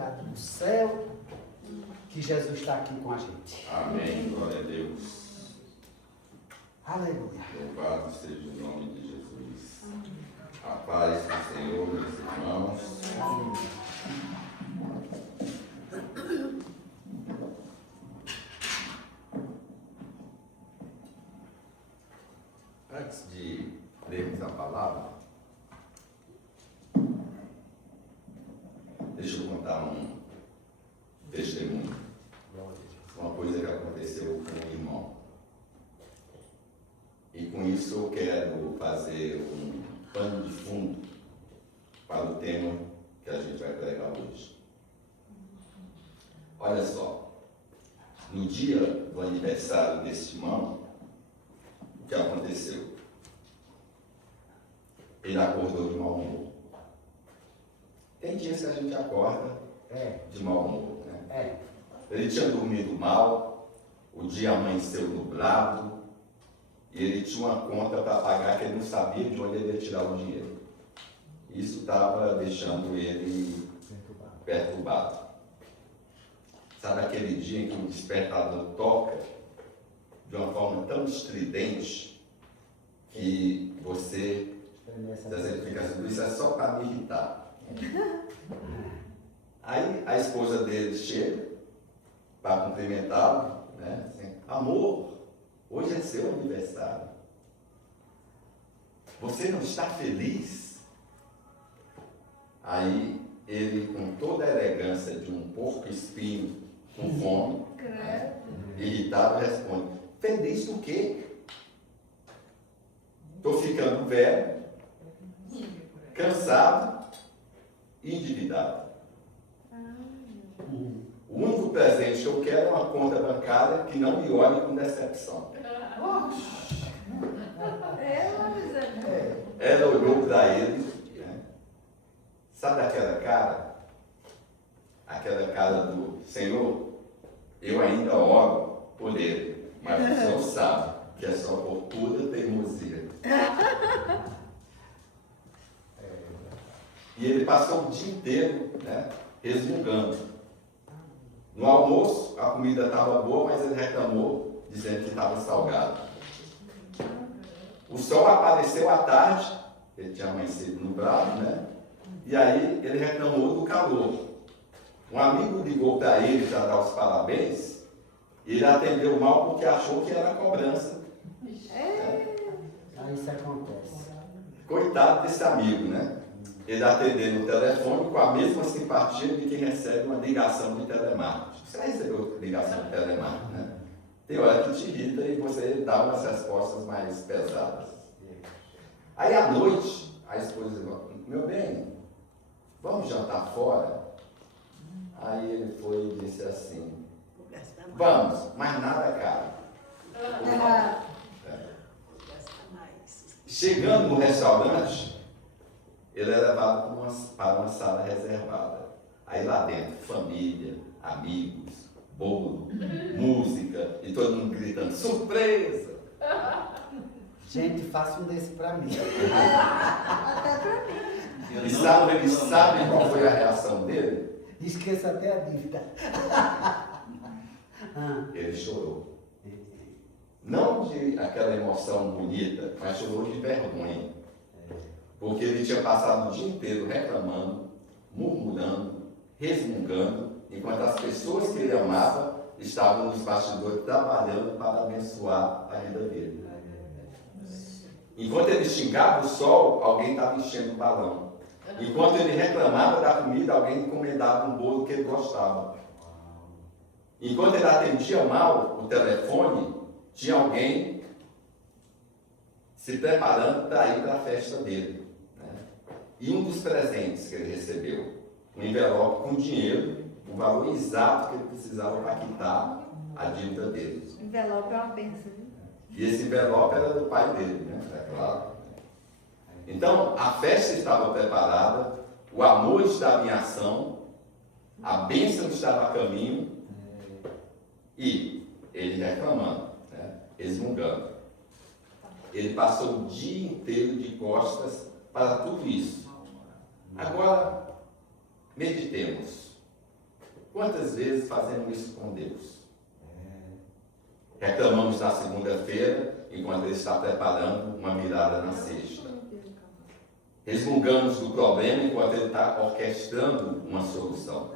ligado no céu, que Jesus está aqui com a gente. Amém. Glória a Deus. Aleluia. Louvado seja o nome de Jesus. A paz do Senhor, meus irmãos. Antes de lermos a palavra, deixa eu contar um testemunho. Uma coisa que aconteceu com um irmão. E com isso eu quero fazer um pano de fundo para o tema que a gente vai pregar hoje. Olha só, no dia do aniversário desse irmão, o que aconteceu? Ele acordou de mau humor. Tem dias que a gente acorda de mau humor, né? Ele tinha dormido mal, o dia amanheceu nublado, e ele tinha uma conta para pagar que ele não sabia de onde ele ia tirar o dinheiro. Isso estava deixando ele perturbado. Sabe aquele dia em que o despertador toca de uma forma tão estridente que você fica assim, isso é só para me irritar. Aí a esposa dele chega para cumprimentá-lo, né? Assim, amor, hoje é seu aniversário. Você não está feliz? Aí ele, com toda a elegância de um porco-espinho com fome, irritado, responde, feliz do quê? Estou ficando velho, cansado e endividado. O único presente que eu quero é uma conta bancária que não me olhe com decepção. Ela olhou para ele, né? Sabe aquela cara? Aquela cara do Senhor, eu ainda oro por ele, mas o Senhor sabe que é só por pura teimosia. E ele passou o dia inteiro, né, resmungando. No almoço, a comida estava boa, mas ele reclamou, dizendo que estava salgado. O sol apareceu à tarde, ele tinha amanhecido nublado, né? E aí ele reclamou do calor. Um amigo ligou para ele para dar os parabéns, e ele atendeu mal porque achou que era cobrança. Aí isso acontece. Coitado desse amigo, né? Ele atendendo o telefone com a mesma simpatia de quem recebe uma ligação de telemarketing. Você já recebeu ligação de telemarketing, né? Tem hora que te irrita e você dá umas respostas mais pesadas. Aí à noite, a esposa disse, meu bem, vamos jantar fora? Aí ele foi e disse assim, vamos, mas nada caro. Chegando no restaurante, ele é levado para uma sala reservada. Aí lá dentro, família, amigos, bolo, música, e todo mundo gritando, surpresa! Gente, faça um desse para mim. Até para mim. E sabe qual foi a reação dele? Esqueça até a dívida. Ele chorou. Não de aquela emoção bonita, mas chorou de vergonha. Porque ele tinha passado o dia inteiro reclamando, murmurando, resmungando, enquanto as pessoas que ele amava estavam nos bastidores trabalhando para abençoar a vida dele. Enquanto ele xingava o sol, alguém estava enchendo o balão. Enquanto ele reclamava da comida, alguém encomendava um bolo que ele gostava. Enquanto ele atendia mal o telefone, tinha alguém se preparando para ir para a festa dele. E um dos presentes que ele recebeu, um envelope com dinheiro, o valor exato que ele precisava para quitar a dívida dele. Envelope é uma bênção. E esse envelope era do pai dele, né? É claro. Então, a festa estava preparada, o amor estava em ação, a bênção estava a caminho, e ele reclamando, né? Resmungando. Ele passou o dia inteiro de costas para tudo isso. Agora, meditemos. Quantas vezes fazemos isso com Deus? Reclamamos na segunda-feira, enquanto Ele está preparando uma mirada na sexta. Resmungamos do problema, enquanto Ele está orquestrando uma solução.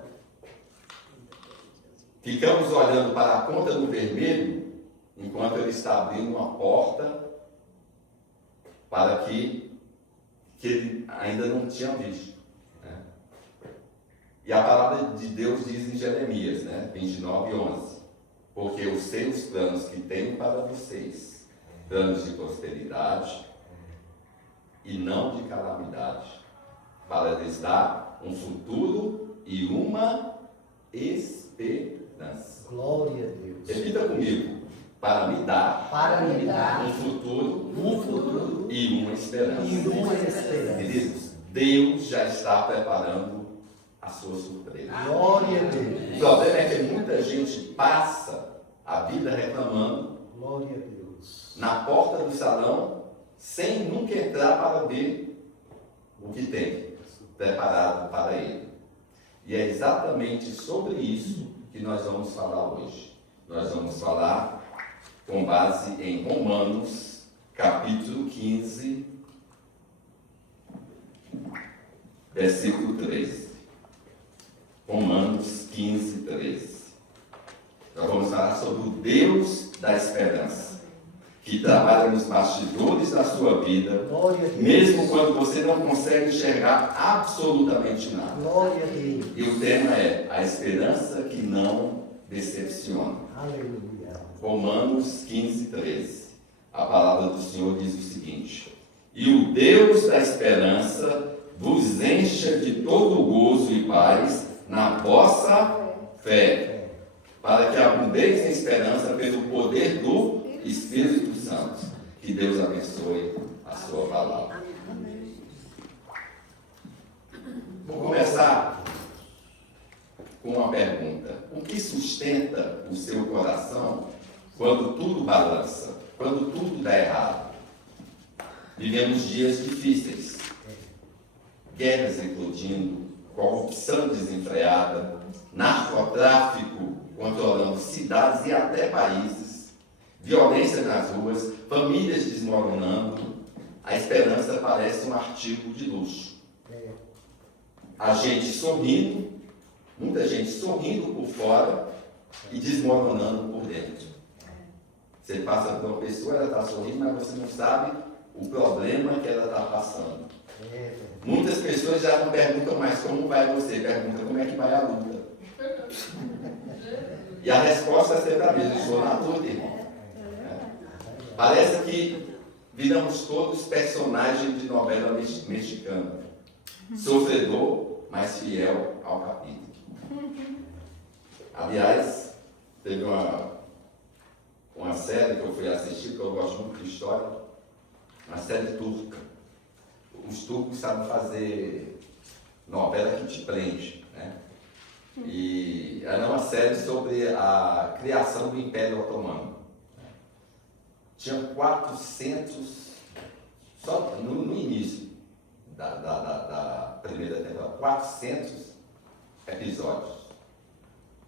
Ficamos olhando para a conta no vermelho, enquanto Ele está abrindo uma porta para que Ele ainda não tinha visto. Né? E a palavra de Deus diz em Jeremias, 29:11. Porque eu sei os planos que tenho para vocês, planos de prosperidade e não de calamidade, para lhes dar um futuro e uma esperança. Glória a Deus. Repita comigo. Para me dar um futuro e uma esperança. Queridos, Deus já está preparando a sua surpresa. Glória a Deus. O problema é que muita gente passa a vida reclamando Glória a Deus. na porta do salão sem nunca entrar para ver o que tem preparado para ele. E é exatamente sobre isso que nós vamos falar hoje. Nós vamos falar com base em Romanos, capítulo 15, versículo 13. Romanos 15, 13. Nós vamos falar sobre o Deus da esperança, que trabalha nos bastidores da sua vida, Glória a Deus. mesmo quando você não consegue enxergar absolutamente nada. Glória a Deus. E o tema é a esperança que não decepciona. Aleluia. Romanos 15, 13. A palavra do Senhor diz o seguinte: e o Deus da esperança vos encha de todo gozo e paz na vossa fé, para que abundeis em esperança pelo poder do Espírito Santo. Que Deus abençoe a sua palavra. Vou começar com uma pergunta. O que sustenta o seu coração quando tudo balança, quando tudo dá errado? Vivemos dias difíceis, guerras eclodindo, corrupção desenfreada, narcotráfico controlando cidades e até países, violência nas ruas, famílias desmoronando. A esperança parece um artigo de luxo. A gente sorrindo, muita gente sorrindo por fora e desmoronando por dentro. Você passa por uma pessoa, ela está sorrindo, mas você não sabe o problema que ela está passando. Muitas pessoas já não perguntam mais como vai você, perguntam como é que vai a luta. E a resposta é sempre a mesma: estou na luta, irmão. Parece que viramos todos personagens de novela mexicana. Sofredor, mas fiel ao capítulo. Aliás, teve uma série que eu fui assistir, que eu gosto muito de história, uma série turca. Os turcos sabem fazer novela que te prende, né? E era uma série sobre a criação do Império Otomano. Tinha 400, só no início da primeira temporada, 400 episódios.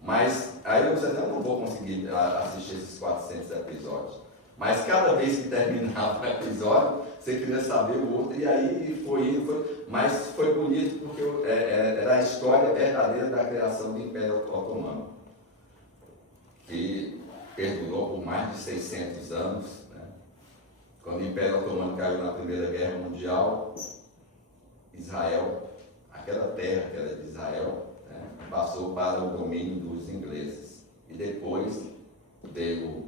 Mas aí eu não vou conseguir assistir esses 400 episódios. Mas cada vez que terminava o episódio, você queria saber o outro, e aí foi. Mas foi bonito porque era a história verdadeira da criação do Império Otomano, que perdurou por mais de 600 anos. Né? Quando o Império Otomano caiu na Primeira Guerra Mundial, Israel, aquela terra que era de Israel, né, passou para o domínio dos ingleses. E depois veio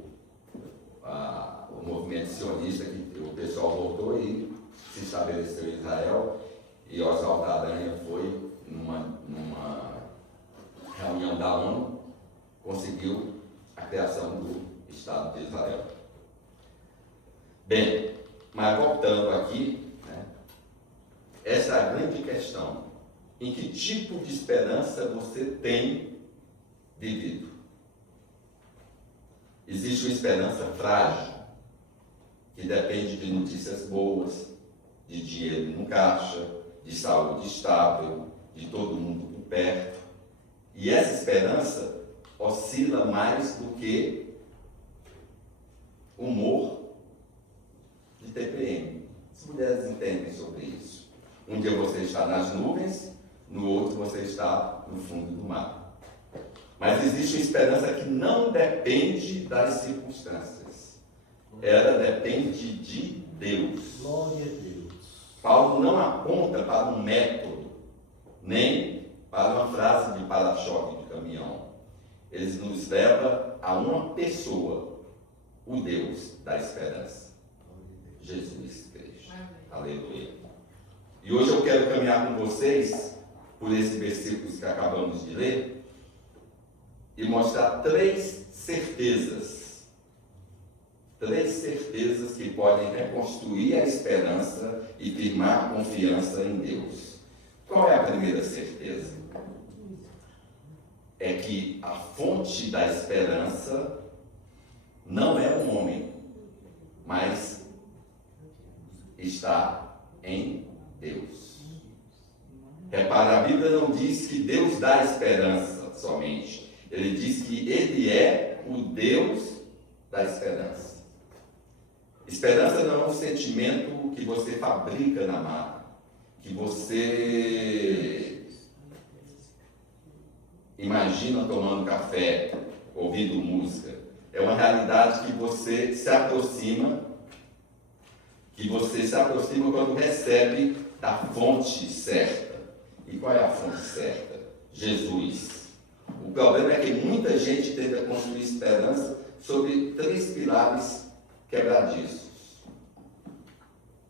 o movimento sionista, que o pessoal voltou e se estabeleceu em Israel, e Oswald Aranha foi numa reunião da ONU, conseguiu a criação do Estado de Israel. Bem, mas voltando aqui, né, essa é a grande questão: em que tipo de esperança você tem vivido? Existe uma esperança frágil, que depende de notícias boas, de dinheiro no caixa, de saúde estável, de todo mundo por perto. E essa esperança oscila mais do que humor de TPM. As mulheres entendem sobre isso. Um dia você está nas nuvens, no outro você está no fundo do mar. Mas existe uma esperança que não depende das circunstâncias. Ela depende de Deus. Glória a Deus. Paulo não aponta para um método, nem para uma frase de para-choque de caminhão. Ele nos leva a uma pessoa, o Deus da esperança. Jesus Cristo. Aleluia. E hoje eu quero caminhar com vocês por esses versículos que acabamos de ler e mostrar três certezas que podem reconstruir a esperança e firmar a confiança em Deus. Qual é a primeira certeza? É que a fonte da esperança não é um homem, mas está em Deus. Repara, a Bíblia não diz que Deus dá esperança somente. Ele diz que Ele é o Deus da esperança. Esperança não é um sentimento que você fabrica na mata, que você imagina tomando café, ouvindo música. É uma realidade que você se aproxima quando recebe da fonte certa. E qual é a fonte certa? Jesus. O problema é que muita gente tenta construir esperança sobre três pilares quebradiços.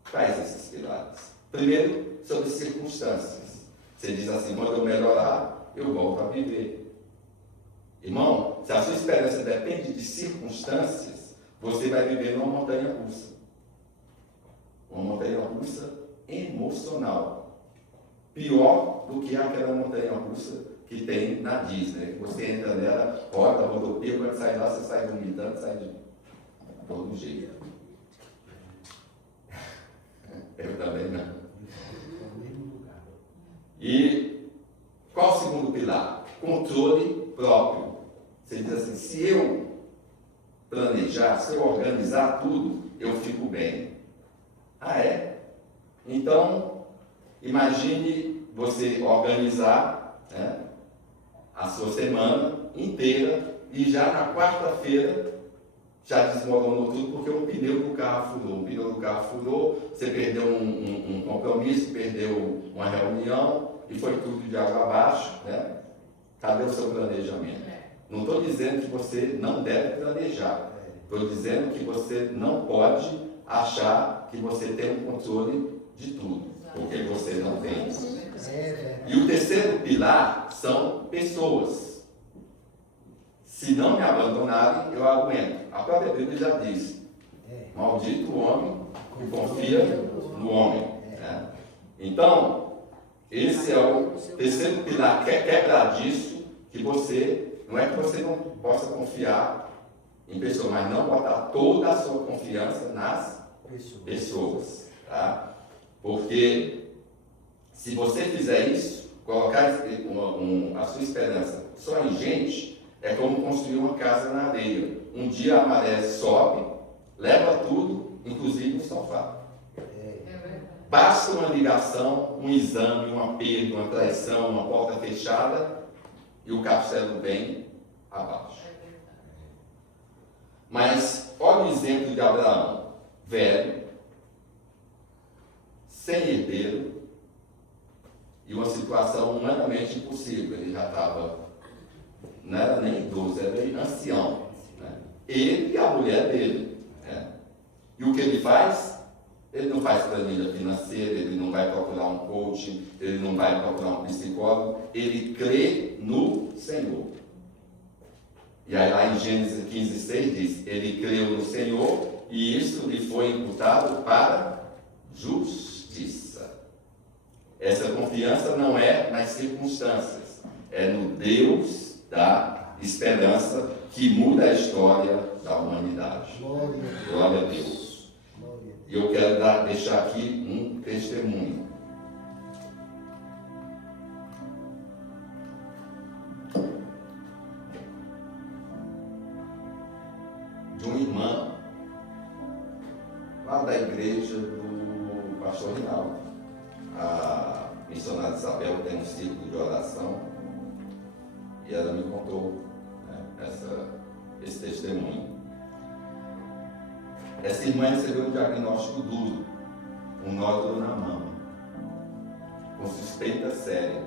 Quais esses pilares? Primeiro, sobre circunstâncias. Você diz assim: quando eu melhorar, eu volto a viver. Irmão, se a sua esperança depende de circunstâncias, você vai viver numa montanha russa. Uma montanha russa emocional. Pior do que aquela montanha russa que tem na Disney. Você entra nela, roda, rodopia, quando sai lá, você sai vomitando, sai de todo jeito. Eu também não. E qual o segundo pilar? Controle próprio. Você diz assim: se eu planejar, se eu organizar tudo, eu fico bem. Ah, é? Então, imagine você organizar, né, a sua semana inteira e já na quarta-feira já desmoronou tudo porque o pneu do carro furou. O pneu do carro furou, você perdeu um compromisso, perdeu uma reunião e foi tudo de água abaixo, né? Cadê o seu planejamento? Não estou dizendo que você não deve planejar. Estou dizendo que você não pode achar que você tem o controle de tudo, porque você não tem. E o terceiro pilar são pessoas. Se não me abandonarem, eu aguento. A própria Bíblia já diz: maldito o homem que confia no homem. Né? Então, esse é o terceiro pilar, que é quebradiço, que você, não é que você não possa confiar em pessoas, mas não botar toda a sua confiança nas pessoas. Tá? Porque se você fizer isso, colocar a sua esperança só em gente, é como construir uma casa na areia. Um dia a maré sobe, leva tudo, inclusive o sofá. Basta uma ligação, um exame, uma perda, uma traição, uma porta fechada, e o castelo vem abaixo. Mas olha o exemplo de Abraão, velho, sem herdeiro, e uma situação humanamente impossível. Ele já estava, não era nem idoso, era ancião. Né? Ele e a mulher dele. Né? E o que ele faz? Ele não faz planilha financeira, ele não vai procurar um coach, ele não vai procurar um psicólogo, ele crê no Senhor. E aí lá em Gênesis 15:6 diz: ele creu no Senhor e isso lhe foi imputado para justiça. Essa confiança não é nas circunstâncias, é no Deus da esperança que muda a história da humanidade. Glória a Deus. E eu quero deixar aqui um testemunho. lá da igreja do pastor Rinaldo. A missionária Isabel tem um círculo de oração e ela me contou, né, esse testemunho. Essa irmã recebeu um diagnóstico duro, um nódulo na mama, com suspeita séria.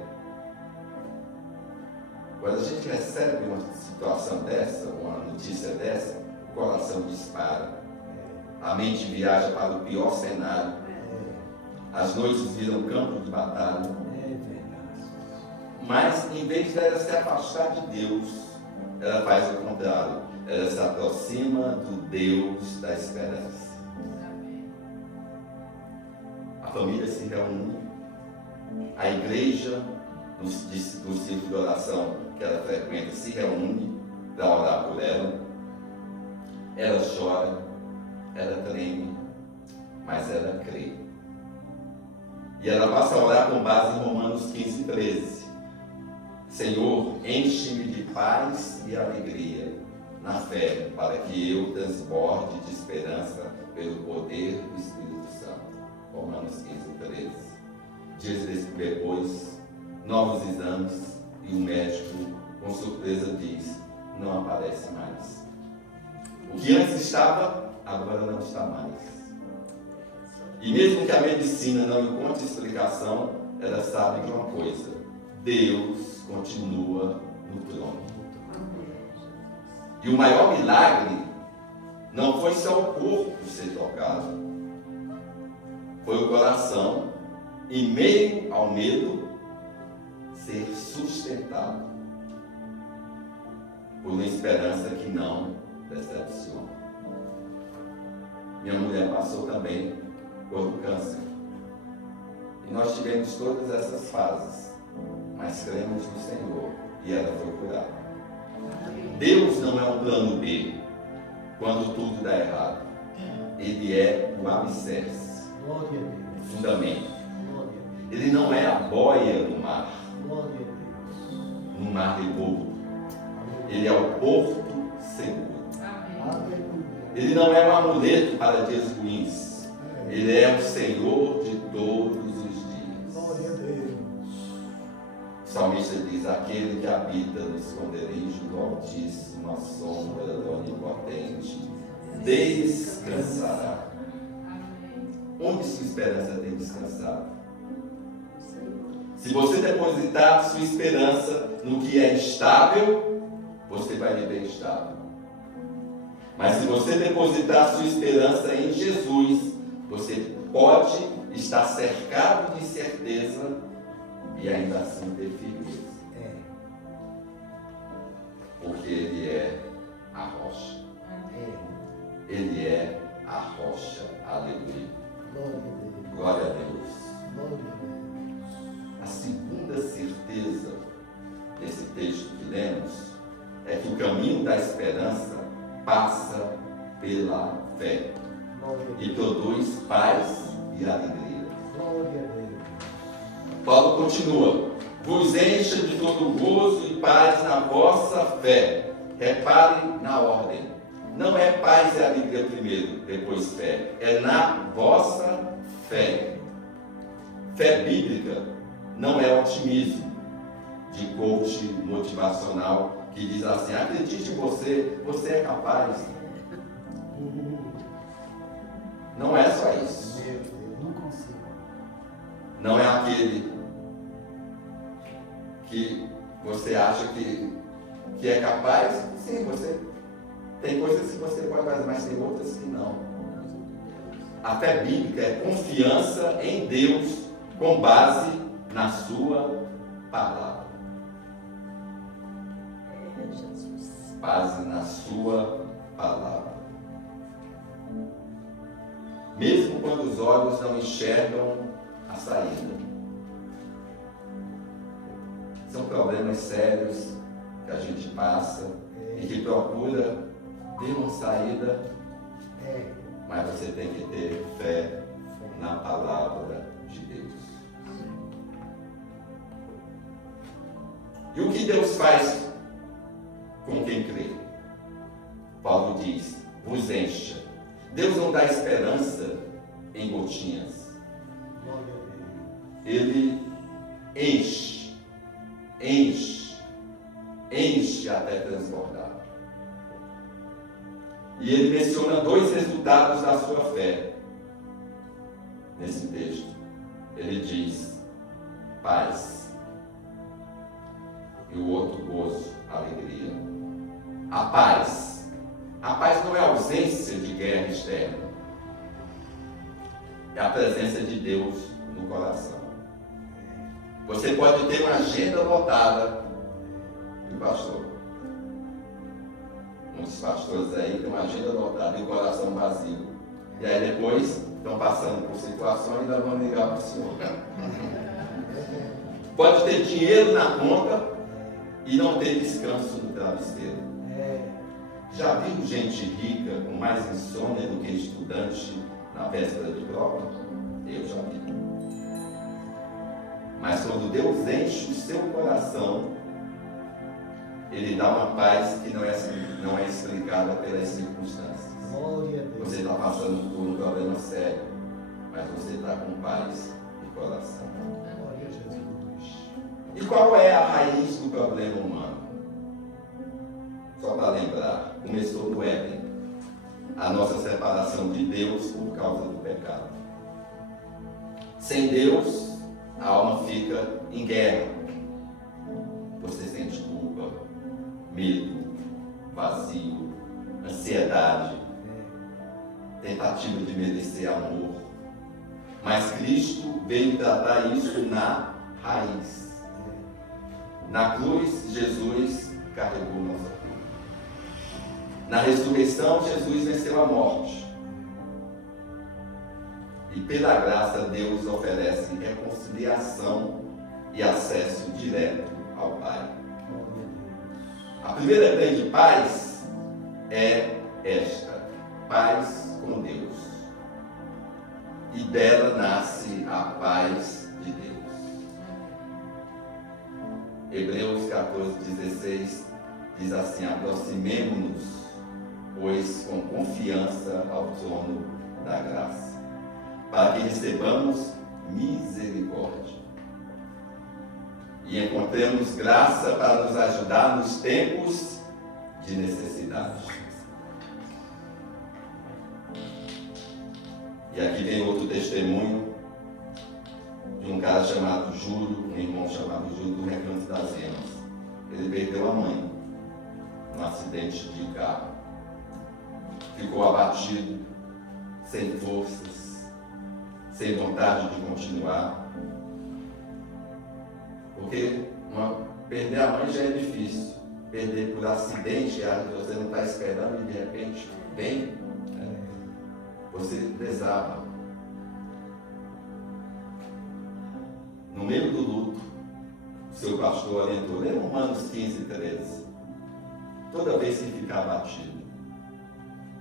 Quando a gente recebe uma situação dessa, uma notícia dessa, o coração dispara, a mente viaja para o pior cenário, as noites viram campo de batalha. Mas, em vez dela se afastar de Deus, ela faz o contrário. Ela se aproxima do Deus da esperança. A família se reúne, a igreja do círculo de oração que ela frequenta se reúne para orar por ela. Ela chora, ela treme, mas ela crê. E ela passa a orar com base em Romanos 15:13. Senhor, enche-me de paz e alegria na fé, para que eu transborde de esperança pelo poder do Espírito Santo. Romanos 15:13. Dias depois, novos exames e o médico, com surpresa, diz: não aparece mais. O que antes estava, agora não está mais. E mesmo que a medicina não encontre explicação, ela sabe de uma coisa: Deus continua no trono. E o maior milagre não foi só o corpo ser tocado, foi o coração, em meio ao medo, ser sustentado por uma esperança que não decepciona. Minha mulher passou também por câncer. E nós tivemos todas essas fases, mas cremos no Senhor e ela foi curada. Deus não é um plano B quando tudo dá errado. Ele é o alicerce, o fundamento. Ele não é a boia no mar revolto. Ele é o porto seguro. Ele não é um amuleto para dias ruins. Ele é o Senhor de todos os dias. O salmista diz: aquele que habita no esconderijo do Altíssimo, à sombra do Onipotente, descansará. Onde sua esperança tem descansado? Se você depositar sua esperança no que é estável, você vai viver estável. Mas se você depositar sua esperança em Jesus, você pode estar cercado de certeza e ainda assim ter firmeza. Porque Ele é a rocha. Ele é a rocha. Aleluia. Glória a Deus. A segunda certeza desse texto que lemos é que o caminho da esperança passa pela fé e produz paz e alegria. Paulo continua: vos encha de todo gozo e paz na vossa fé. Repare na ordem. Não é paz e alegria primeiro, depois fé. É na vossa fé. Fé bíblica não é otimismo de coach motivacional que diz assim: acredite em você, você é capaz. Não é só isso. Não consigo. Não é aquele que você acha que é capaz. Sim, você tem coisas que você pode fazer, mas tem outras que não. A fé bíblica é confiança em Deus com base na sua palavra. Base na sua palavra. Mesmo quando os olhos não enxergam a saída. São problemas sérios que a gente passa e que procura ter uma saída, mas você tem que ter fé na palavra de Deus. E o que Deus faz com quem crê? Paulo diz: vos encha Deus não dá esperança em gotinhas. Ele enche até transbordar. E ele menciona 2 resultados da sua fé nesse texto. Ele diz paz e o outro gozo, alegria. A paz não é a ausência de guerra externa, é a presença de Deus no coração. Você pode ter uma agenda lotada, e pastor, muitos pastores aí têm uma agenda lotada e o coração vazio, e aí depois estão passando por situações e ainda vão ligar para o Senhor. Pode ter dinheiro na conta e não ter descanso no travesseiro. Já viu gente rica com mais insônia do que estudante na véspera de prova? Eu já vi. Mas quando Deus enche o seu coração, Ele dá uma paz que não é explicada pelas circunstâncias. Você está passando por um problema sério, mas você está com paz no coração. E qual é a raiz do problema humano? Só para lembrar, começou no Éden, a nossa separação de Deus por causa do pecado. Sem Deus, a alma fica em guerra. Você sente culpa, medo, vazio, ansiedade, tentativa de merecer amor. Mas Cristo veio tratar isso na raiz. Na cruz, Jesus carregou nossa cruz. Na ressurreição, Jesus venceu a morte. E pela graça, Deus oferece reconciliação e acesso direto ao Pai. A primeira grande paz é esta: paz com Deus. E dela nasce a paz de Deus. Hebreus 14:16 diz assim: aproximemo-nos, pois, com confiança ao trono da graça, para que recebamos misericórdia e encontremos graça para nos ajudar nos tempos de necessidade. E aqui vem outro testemunho de um cara chamado Júlio, um irmão chamado Júlio do Recanto das Emas. Ele perdeu a mãe num acidente de carro. Ficou abatido, sem forças, sem vontade de continuar. Porque perder a mãe já é difícil. Perder por acidente, você não está esperando e de repente vem, você desaba. No meio do luto, o seu pastor orientou, lê Romanos 15:13. Toda vez que ficar abatido,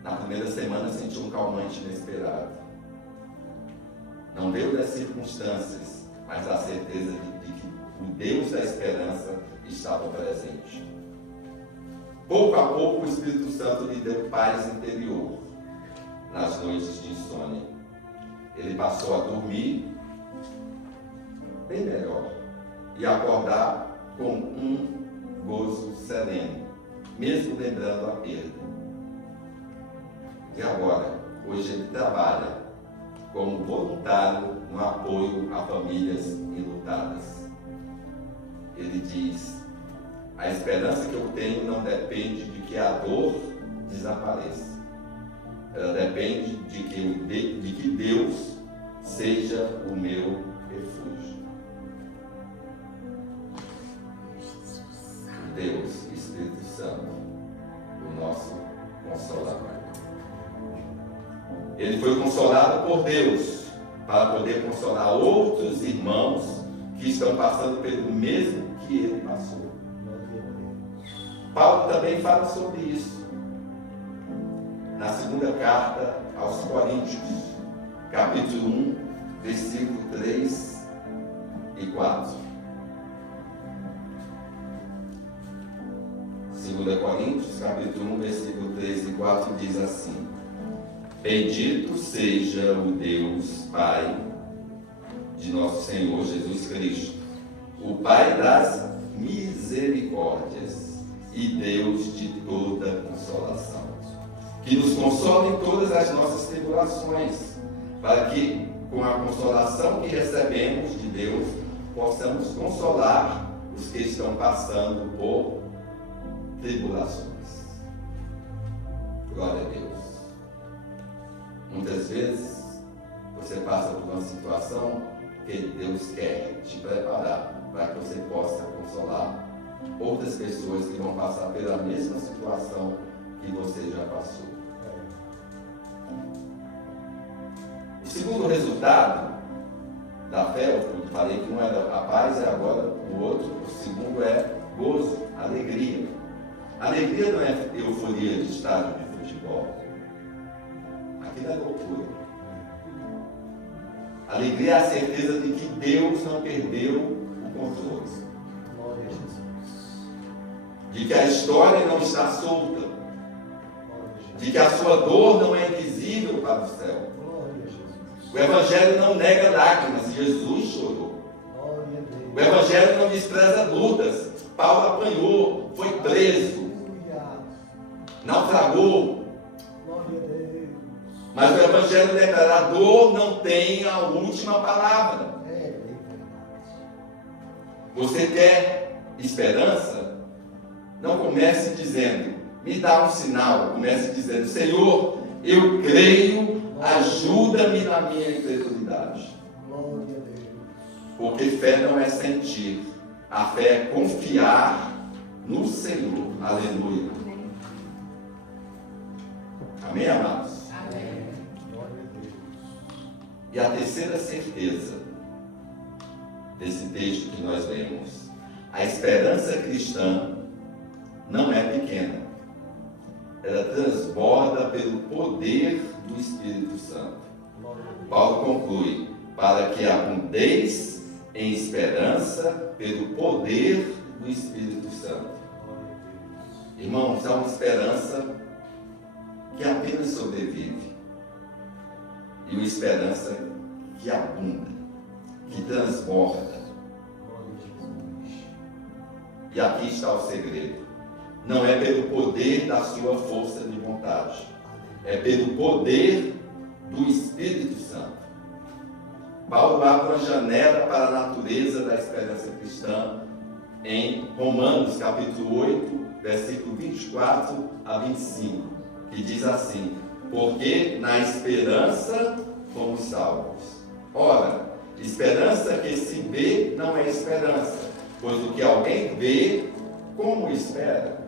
na primeira semana sentiu um calmante inesperado. Não veio das circunstâncias, mas a certeza de que o Deus da esperança estava presente. Pouco a pouco o Espírito Santo lhe deu paz interior nas noites de insônia. Ele passou a dormir bem melhor e acordar com um gozo sereno, mesmo lembrando a perda. E agora, hoje ele trabalha como voluntário no apoio a famílias enlutadas. Ele diz: a esperança que eu tenho não depende de que a dor desapareça. Ela depende de que Deus seja o meu refúgio. Deus, Espírito Santo, o nosso Consolador. Ele foi consolado por Deus para poder consolar outros irmãos que estão passando pelo mesmo que ele passou. Paulo também fala sobre isso na segunda carta aos Coríntios, capítulo 1, versículo 3 e 4. 2 Coríntios, capítulo 1, versículo 3 e 4 diz assim: Bendito seja o Deus Pai de nosso Senhor Jesus Cristo, o Pai das misericórdias e Deus de toda consolação, que nos consola em todas as nossas tribulações, para que, com a consolação que recebemos de Deus, possamos consolar os que estão passando por tribulações. Glória a Deus. Muitas vezes você passa por uma situação que Deus quer te preparar para que você possa consolar outras pessoas que vão passar pela mesma situação que você já passou. O segundo resultado da fé, eu falei que um era a paz e agora o outro, o segundo é gozo, alegria. Alegria não é euforia de estádio de futebol. Aquilo é loucura. Alegria é a certeza de que Deus não perdeu o controle. Glória a Jesus. De que a história não está solta. Glória a Jesus. De que a sua dor não é invisível para o céu. Glória a Jesus. O Evangelho não nega lágrimas, Jesus chorou. Glória a Deus. O Evangelho não despreza lutas. Paulo apanhou, foi preso, Aleluia. naufragou. Glória a Deus. Mas o Evangelho declarador não tem a última palavra. É verdade. Você quer esperança? Não comece dizendo, me dá um sinal. Comece dizendo, Senhor, eu creio, ajuda-me na minha incredulidade. Glória a Deus. Porque fé não é sentir, a fé é confiar no Senhor. Aleluia. Amém, amados? Glória a Deus. E a terceira certeza desse texto que nós lemos, a esperança cristã não é pequena. Ela transborda pelo poder do Espírito Santo. Glória a Deus. Paulo conclui, para que abundeis em esperança pelo poder do Espírito Santo. Glória a Deus. Irmãos, há uma esperança que apenas sobrevive. E uma esperança que abunda, que transborda. Glória a Jesus. E aqui está o segredo. Não é pelo poder da sua força de vontade. É pelo poder do Espírito Santo. Paulo abre uma janela para a natureza da esperança cristã em Romanos capítulo 8, versículo 24 a 25, que diz assim, porque na esperança fomos salvos. Ora, esperança que se vê não é esperança, pois o que alguém vê, como espera?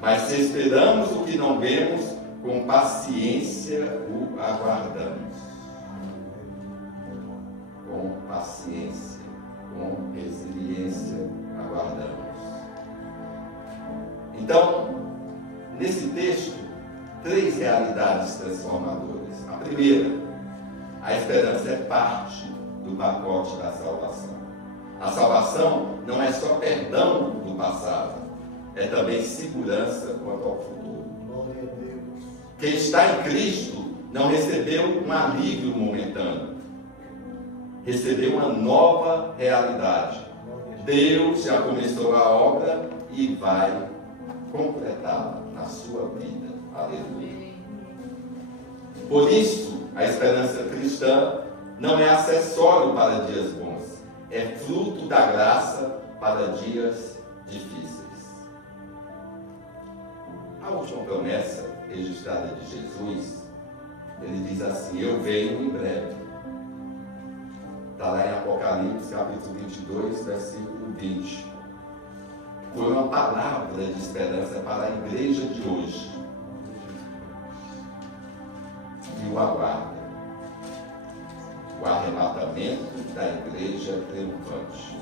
Mas se esperamos o que não vemos, com paciência o aguardamos. Com paciência, com resiliência, aguardamos. Então, nesse texto, 3 realidades transformadoras. A primeira, a esperança é parte do pacote da salvação. A salvação não é só perdão do passado, é também segurança quanto ao futuro. Glória a Deus. Quem está em Cristo não recebeu um alívio momentâneo, recebeu uma nova realidade. Glória a Deus. Deus já começou a obra e vai completá-la na sua vida. Aleluia. Por isso, a esperança cristã não é acessório para dias bons, é fruto da graça para dias difíceis. A última promessa registrada de Jesus, ele diz assim, eu venho em breve. Está lá em Apocalipse, capítulo 22, versículo 20. Foi uma palavra de esperança para a igreja de hoje. E o aguarda. O arrebatamento da igreja triunfante.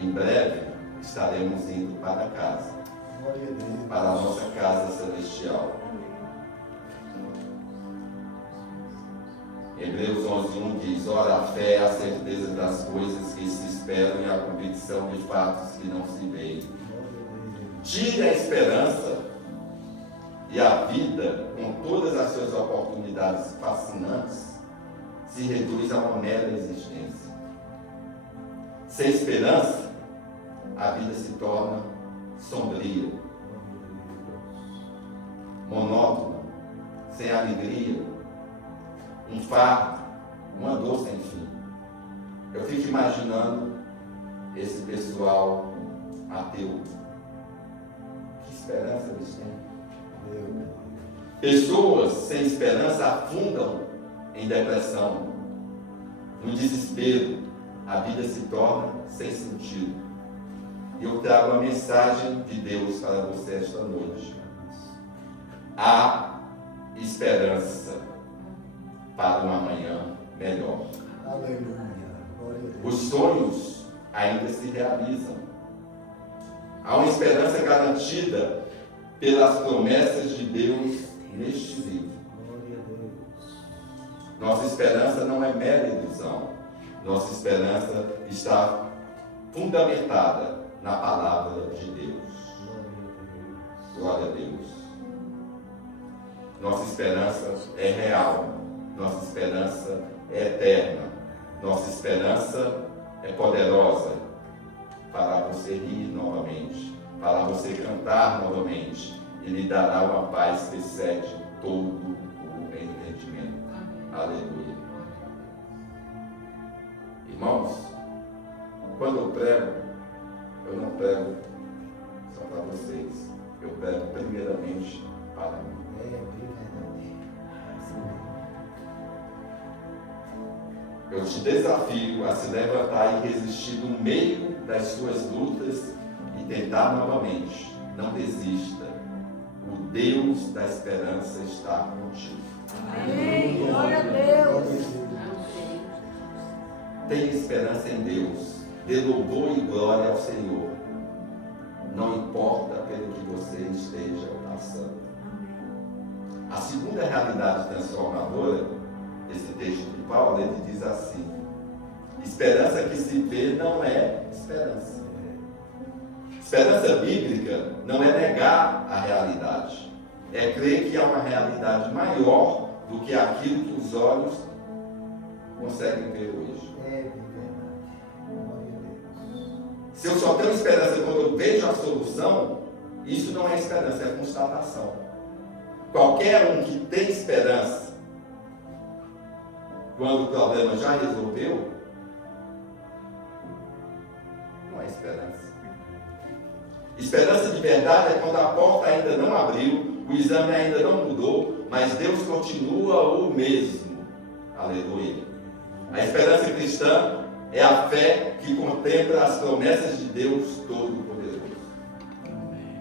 Em breve estaremos indo para casa. Glória a Deus. Para a nossa casa celestial. Hebreus 11:1 diz, ora, a fé é a certeza das coisas que se esperam e a convicção de fatos que não se veem. Glória a Deus. Tire a esperança e a vida com todas as suas oportunidades fascinantes, se reduz a uma mera existência. Sem esperança, a vida se torna sombria, monótona, sem alegria, um fardo, uma dor sem fim. Eu fico imaginando esse pessoal ateu. Que esperança eles têm? Pessoas sem esperança afundam em depressão, no desespero, a vida se torna sem sentido. E eu trago a mensagem de Deus para você esta noite. Há esperança para um amanhã melhor. Aleluia. Glória a Deus. Os sonhos ainda se realizam. Há uma esperança garantida pelas promessas de Deus neste livro. Glória a Deus. Nossa esperança não é mera ilusão. Nossa esperança está fundamentada na palavra de Deus. Glória a Deus. Nossa esperança é real. Nossa esperança é eterna. Nossa esperança é poderosa para você rir novamente, para você cantar novamente, e lhe dará uma paz que excede todo o entendimento. Aleluia. Irmãos, quando eu prego, eu não prego só para vocês. Eu prego primeiramente para mim. É bem verdade. Assim mesmo. Eu te desafio a se levantar e resistir no meio das suas lutas e tentar novamente. Não desista. O Deus da esperança está contigo. Amém. Glória a Deus. Tenha esperança em Deus. Dê louvor e glória ao Senhor. Não importa pelo que você esteja passando. A segunda realidade transformadora desse texto de Paulo, ele diz assim: esperança que se vê não é esperança. Esperança bíblica não é negar a realidade, é crer que há uma realidade maior do que aquilo que os olhos conseguem ver hoje. É bem verdade. Glória a Deus. Se eu só tenho esperança quando eu vejo a solução, isso não é esperança, é constatação. Qualquer um que tem esperança quando o problema já resolveu, não é esperança. Esperança de verdade é quando a porta ainda não abriu, o exame ainda não mudou, mas Deus continua o mesmo. Aleluia. A esperança cristã é a fé que contempla as promessas de Deus Todo-Poderoso.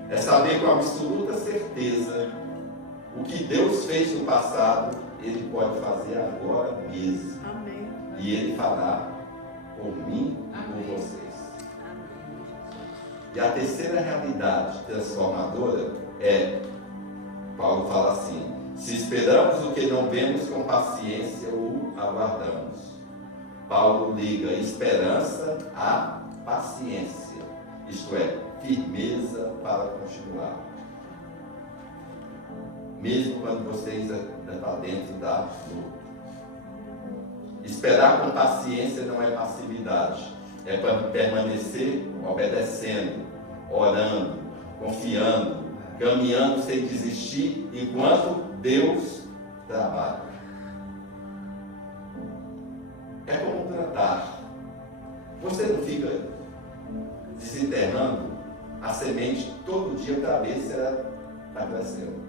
É saber com absoluta certeza o que Deus fez no passado, Ele pode fazer agora mesmo. Amém. E Ele fará por mim e por vocês. E a terceira realidade transformadora é, Paulo fala assim: se esperamos o que não vemos, com paciência o aguardamos. Paulo liga esperança à paciência, isto é, firmeza para continuar. Mesmo quando você ainda está dentro da luta. Esperar com paciência não é passividade, é para permanecer obedecendo, orando, confiando, caminhando sem desistir enquanto Deus trabalha. É como plantar. Você não fica desenterrando a semente todo dia para ver se ela está crescendo.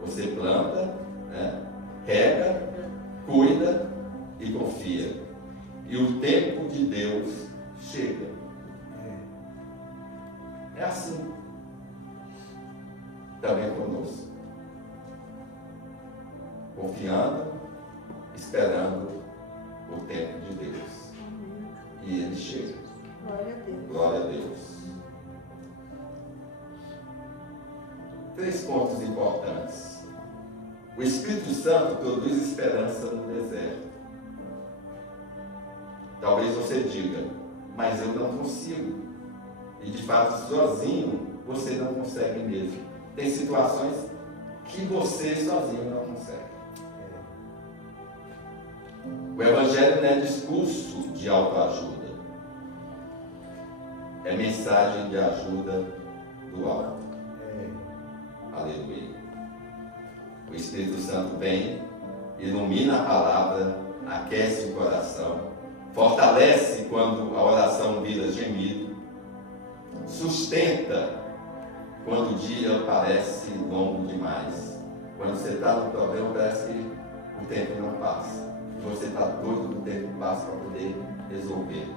Você planta, né, rega, cuida e confia. E o tempo de Deus chega. É assim. Também conosco. Confiando, esperando o tempo de Deus. E ele chega. Glória a Deus. Glória a Deus. 3 pontos importantes. O Espírito Santo produz esperança no deserto. Talvez você diga, mas eu não consigo. E de fato, sozinho, você não consegue mesmo. Tem situações que você sozinho não consegue. O Evangelho não é discurso de autoajuda. É mensagem de ajuda do alto. Aleluia. O Espírito Santo vem, ilumina a palavra, aquece o coração, fortalece quando a oração vira gemido, sustenta quando o dia parece longo demais. Quando você está no problema, parece que o tempo não passa. Você está doido do tempo que passa para poder resolver.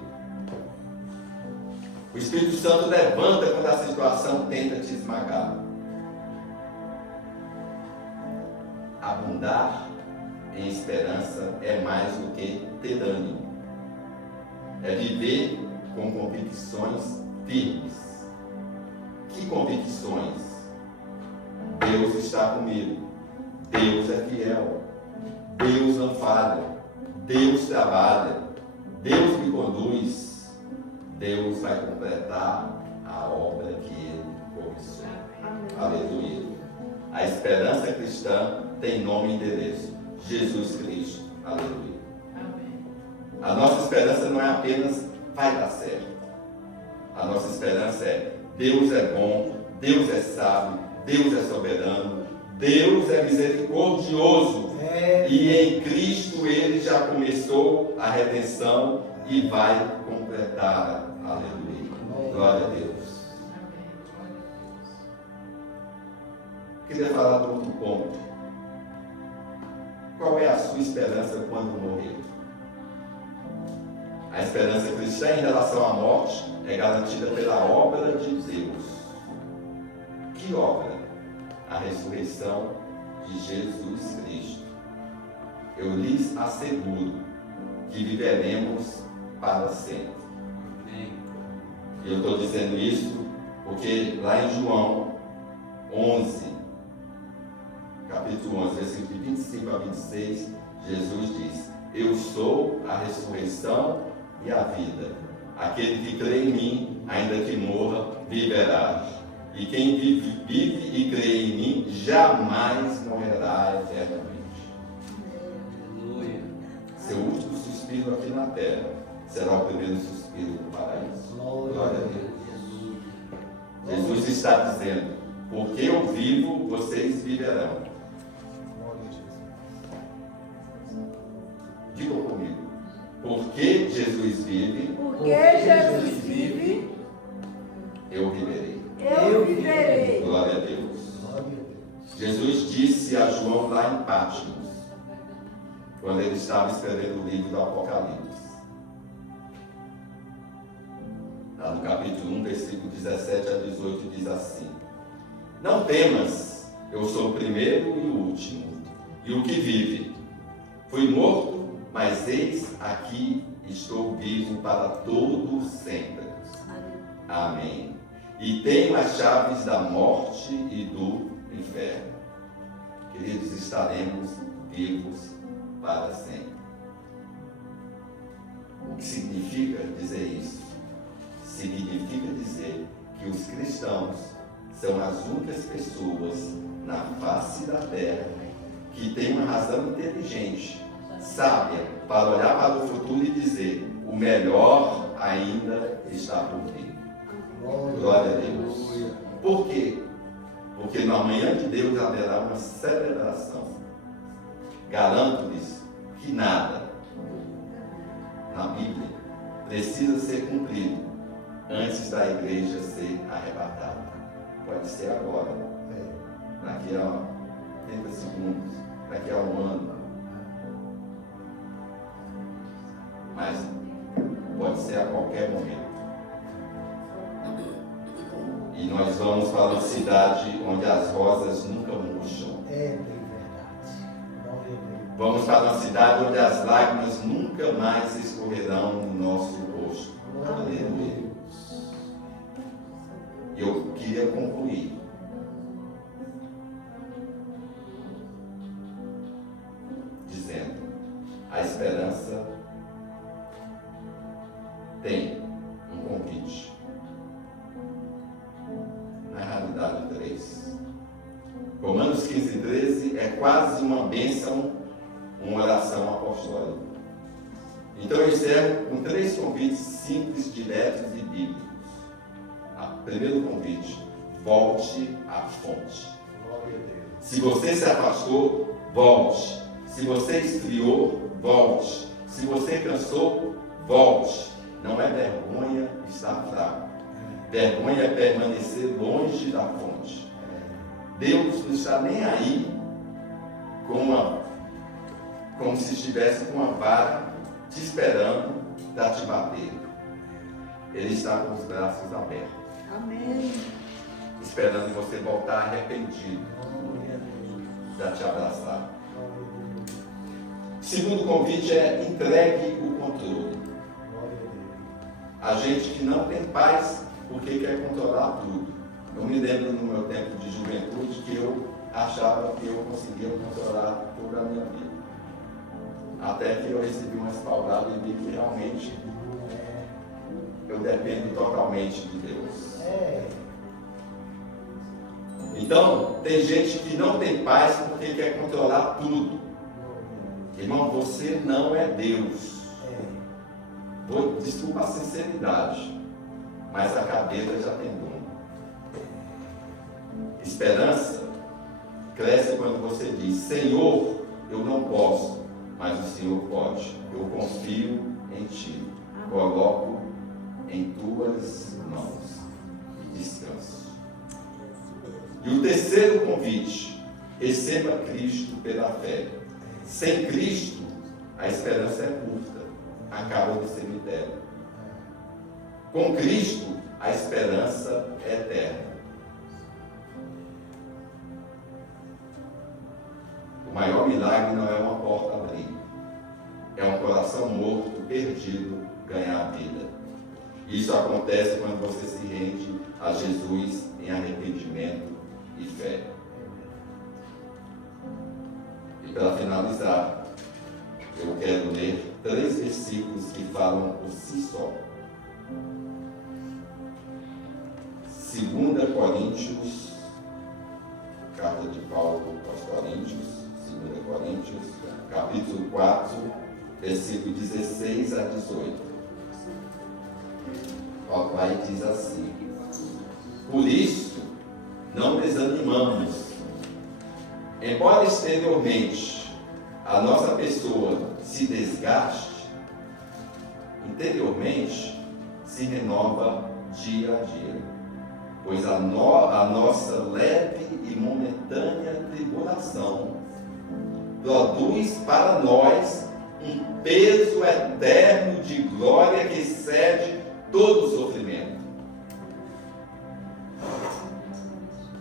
O Espírito Santo levanta quando a situação tenta te esmagar. Abundar em esperança é mais do que ter ânimo. É viver com convicções firmes. Que convicções? Deus está comigo. Deus é fiel. Deus não falha. Deus trabalha. Deus me conduz. Deus vai completar a obra que Ele começou. Aleluia. A esperança cristã tem nome e endereço. Jesus Cristo. Aleluia. A nossa esperança não é apenas vai dar certo. A nossa esperança é Deus é bom, Deus é sábio, Deus é soberano, Deus é misericordioso. E em Cristo Ele já começou a redenção e vai completar. Aleluia. Glória a Deus. Queria falar de outro ponto. Qual é a sua esperança quando morrer? A esperança cristã em relação à morte é garantida pela obra de Deus. Que obra? A ressurreição de Jesus Cristo. Eu lhes asseguro que viveremos para sempre. E eu estou dizendo isso porque lá em João 11, capítulo 11, versículo de 25 a 26, Jesus diz: eu sou a ressurreição e a vida. Aquele que crê em mim, ainda que morra, viverá. E quem vive e crê em mim, jamais morrerá eternamente. Aleluia. Seu último suspiro aqui na terra será o primeiro suspiro do paraíso. Glória a Deus. Jesus está dizendo: porque eu vivo, vocês viverão. Diga comigo. Porque Jesus vive. Porque Jesus vive, eu viverei. eu viverei. Glória a Deus. Jesus disse a João lá em Patmos, quando ele estava escrevendo o livro do Apocalipse. Lá no capítulo 1, versículo 17 a 18, diz assim: não temas, eu sou o primeiro e o último, e o que vive. Fui morto, mas eis aqui estou vivo para todo sempre. Amém. E tenho as chaves da morte e do inferno. Queridos, estaremos vivos para sempre. O que significa dizer isso? Significa dizer que os cristãos são as únicas pessoas na face da terra que têm uma razão inteligente, sábia, para olhar para o futuro e dizer: o melhor ainda está por vir. Glória a Deus. Por quê? Porque no amanhã de Deus haverá uma celebração. Garanto-lhes que nada na Bíblia precisa ser cumprido antes da igreja ser arrebatada. Pode ser agora, daqui a 30 segundos, daqui a um ano. Mas pode ser a qualquer momento. E nós vamos para uma cidade onde as rosas nunca murcham. É verdade. Vamos para uma cidade onde as lágrimas nunca mais escorrerão no nosso rosto. Aleluia. E eu queria concluir dizendo: a esperança tem um convite. Na realidade, 3. Romanos 15:13 é quase uma bênção, uma oração apostólica. Então eu encerro com 3 convites simples, diretos e bíblicos. Primeiro convite: volte à fonte. Glória a Deus. Se você se afastou, volte. Se você esfriou, volte. Se você cansou, volte. Não é vergonha estar fraco. Vergonha é permanecer longe da fonte. Deus não está nem aí como se estivesse com uma vara te esperando para te bater. Ele está com os braços abertos, Amém. esperando você voltar arrependido para te abraçar. Segundo convite é: entregue o controle. A gente que não tem paz porque quer controlar tudo. Eu me lembro no meu tempo de juventude que eu achava que eu conseguia controlar toda a minha vida. Até que eu recebi uma espaldada e vi que realmente eu dependo totalmente de Deus. Então, tem gente que não tem paz porque quer controlar tudo. Irmão, você não é Deus. Desculpa a sinceridade, mas a cadeira já tem dono. Esperança cresce quando você diz: Senhor, eu não posso, mas o Senhor pode. Eu confio em Ti. Coloco em Tuas mãos e descanso. E o terceiro convite: receba Cristo pela fé. Sem Cristo, a esperança é curta, acaba no cemitério. Com Cristo, a esperança é eterna. O maior milagre não é uma porta abrir, é um coração morto, perdido, ganhar a vida. Isso acontece quando você se rende a Jesus em arrependimento e fé. E para finalizar, eu quero ler 3 versículos que falam por si só. 2 Coríntios, carta de Paulo aos Coríntios, 2 Coríntios, capítulo 4, versículo 16 a 18. O Pai diz assim: por isso, não desanimamos. Embora exteriormente a nossa pessoa se desgaste, interiormente se renova dia a dia, pois a nossa leve e momentânea tribulação produz para nós um peso eterno de glória que excede todo o sofrimento.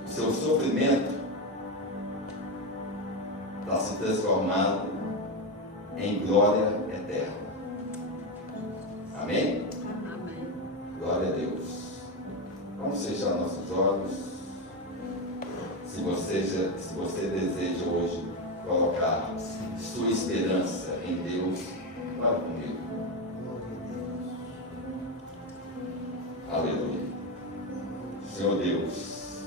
O seu sofrimento está se transformando em glória eterna. Amém? Amém. Glória a Deus. Vamos fechar nossos olhos. Se você deseja hoje colocar sua esperança em Deus, ore comigo. Aleluia. Senhor Deus,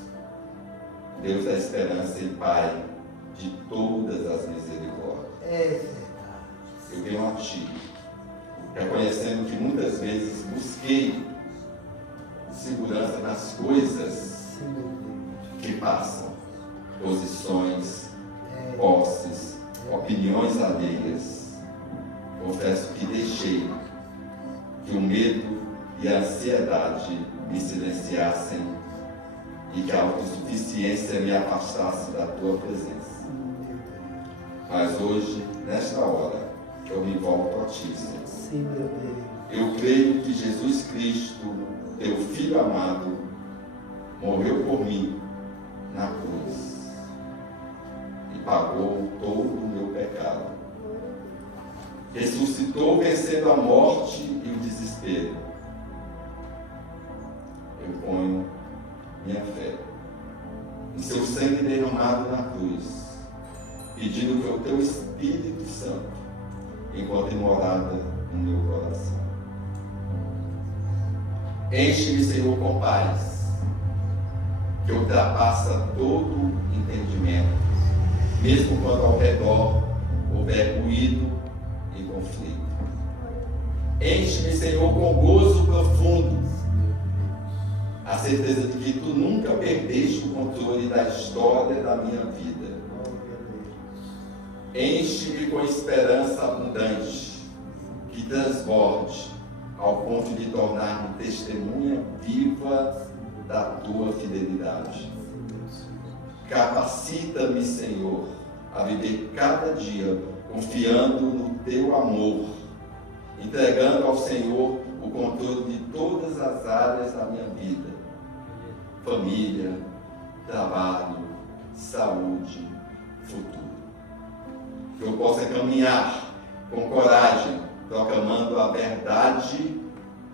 Deus da esperança e Pai de todas as misericórdias, eu venho a Ti, reconhecendo que muitas vezes busquei segurança nas coisas que passam, posições, posses, opiniões alheias. Confesso que deixei que o medo e a ansiedade me silenciassem e que a autossuficiência me afastasse da Tua presença. Mas hoje, nesta hora, eu me volto a Ti, Senhor. Sim, meu Deus. Eu creio que Jesus Cristo, Teu Filho amado, morreu por mim na cruz e pagou todo o meu pecado. Ressuscitou vencendo a morte e o desespero. Eu ponho minha fé em Seu sangue derramado na cruz, pedindo que o Teu Espírito Santo encontre morada no meu coração. Enche-me, Senhor, com paz, que ultrapassa todo entendimento, mesmo quando ao redor houver ruído e conflito. Enche-me, Senhor, com gozo profundo, a certeza de que Tu nunca perdeste o controle da história da minha vida. Enche-me com esperança abundante, que transborde ao ponto de tornar-me testemunha viva da Tua fidelidade. Capacita-me, Senhor, a viver cada dia confiando no Teu amor, entregando ao Senhor o controle de todas as áreas da minha vida: família, trabalho, saúde, futuro. Que eu possa caminhar com coragem, proclamando a verdade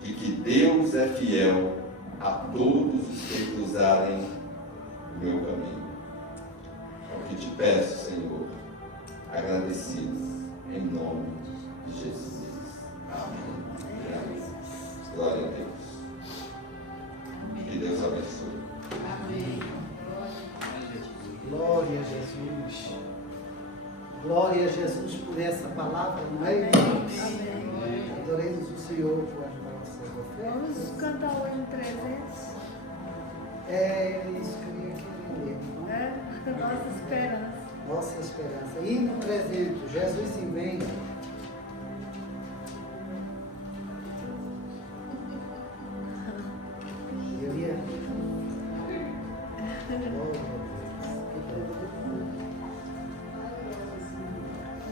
de que Deus é fiel a todos os que cruzarem o meu caminho. É o que te peço, Senhor, agradecidos, em nome de Jesus. Amém. Glória a Deus. Que Deus abençoe. Amém. Glória a Jesus. Glória a Jesus por essa palavra, não é? Amém. Adoremos o Senhor por as nossas Vamos ofertas. cantar o hino 300. É isso que eu ia querer ler. Não? É? Nossa esperança. Nossa esperança. Hino 300. Jesus se vem.